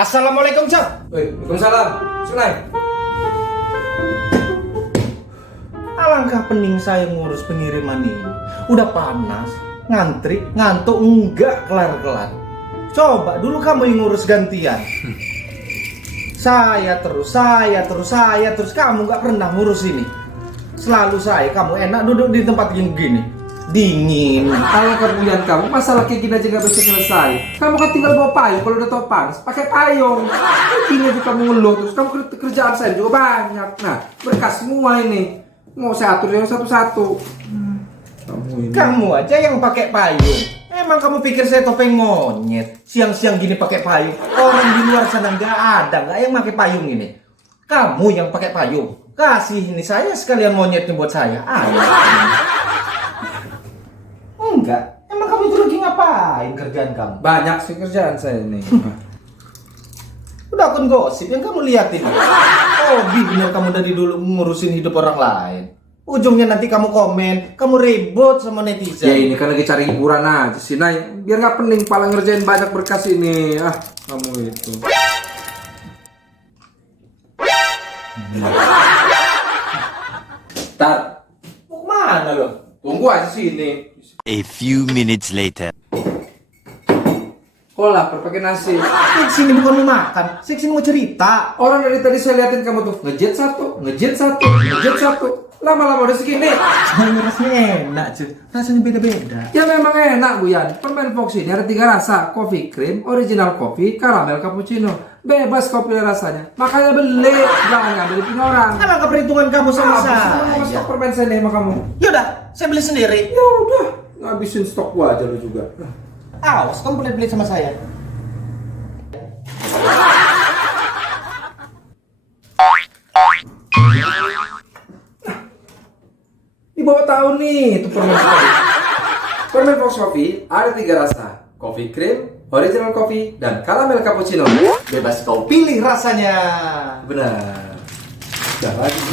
Assalamualaikum, Cak. Waalaikumsalam. Sunai. Alangkah pening saya ngurus pengiriman ini. Udah panas, ngantri, ngantuk, enggak kelar-kelar. Coba dulu kamu yang ngurus gantian. Saya terus, kamu nggak pernah ngurus ini. Selalu kamu enak duduk di tempat yang gini. Dingin. Kalau kemudian kamu masalah kayak gini aja nggak bisa selesai. Kamu kan tinggal bawa payung. Kalau udah tau panas, pakai payung. Ini aja kamu ngeluh terus. Kamu kerjaan saya juga banyak. Nah, berkas semua ini. Mau saya atur yang satu-satu. Kamu aja yang pakai payung. Emang kamu pikir saya topeng monyet? Siang-siang gini pakai payung. Orang di luar sana nggak ada yang pakai payung ini. Kamu yang pakai payung. Kasih ini saya sekalian monyetnya buat saya. Ayo. Enggak. Emang kamu itu lagi ngapain kerjaan kamu? Banyak sih kerjaan saya ini. Udah akun gosip yang kamu lihat ini. Oh, bener kamu dari dulu ngurusin hidup orang lain. Ujungnya nanti kamu komen, kamu ribut sama netizen. Ya ini kan lagi cari hiburan aja sih, Nay. Biar nggak pening pala ngerjain banyak berkas ini. Ah, kamu itu. Tar, Mau kemana lo? tunggu aja sini. A few minutes later. Kok lapar pakai nasi? Saya kesini bukan mau makan, saya kesini mau cerita. Orang dari tadi saya liatin kamu tuh ngejet satu. Lama-lama udah segini. Rasanya enak cuy, rasanya beda-beda. Ya memang enak Bu Yan. Permen Fox ini ada 3 rasa, coffee cream, original coffee, caramel cappuccino. Bebas kopi rasanya. Makanya beli, jangan ngambilin orang. Kan angka perhitungan kamu sama Mau saya. stok permen saya nih sama kamu. Yaudah, saya beli sendiri. Ya udah, ngabisin stok gua aja lu juga. Awas, kamu pelit-pelit sama saya. Di bawah tahun nih itu permen kopi. Permen Fox Coffee ada 3 rasa, coffee cream, original coffee, dan caramel cappuccino. Bebas kau pilih rasanya. Benar. Udah lagi.